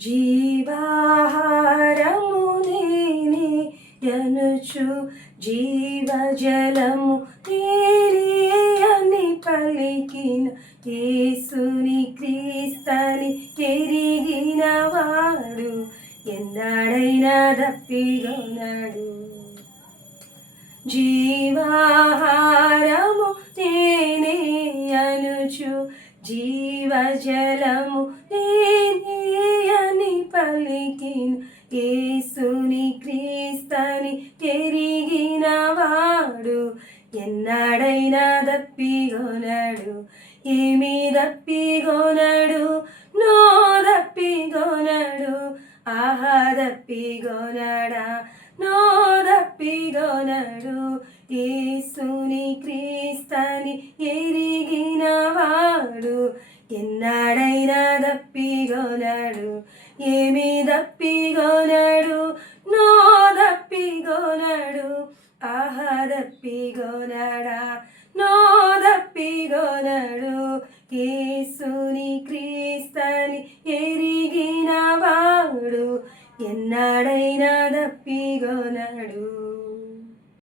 జీవాహారము నేనే యనుచు జీవజలము నేనే అని పలికిన యేసుని క్రీస్తని ఎరిగిన వాడు ఎన్నడైనా దప్పిగొనడు. జీవాహారము నేనే అనుచు జీవజలము నేనే అని పలికిన యేసుని క్రీస్తని ఎరిగిన వాడు ఎన్నడైనా దప్పిగొనడు. ఏమి దప్పిగొనడు, నో దప్పిగొనడు. ఆహా దప్పిగొనడా, నో దప్పిగొనడు. యేసుని క్రీస్తని ఎరిగిన వాడు ఎన్నడైనా దప్పిగొనడు. ఏమి దప్పిగొనడు, నో దప్పిగొనడు. ఆహా దప్పిగొనడా, నో దప్పిగొనడు. యేసుని క్రీస్తని ఎరిగిన వాడు ఎన్నడైనా దప్పిగొనడు.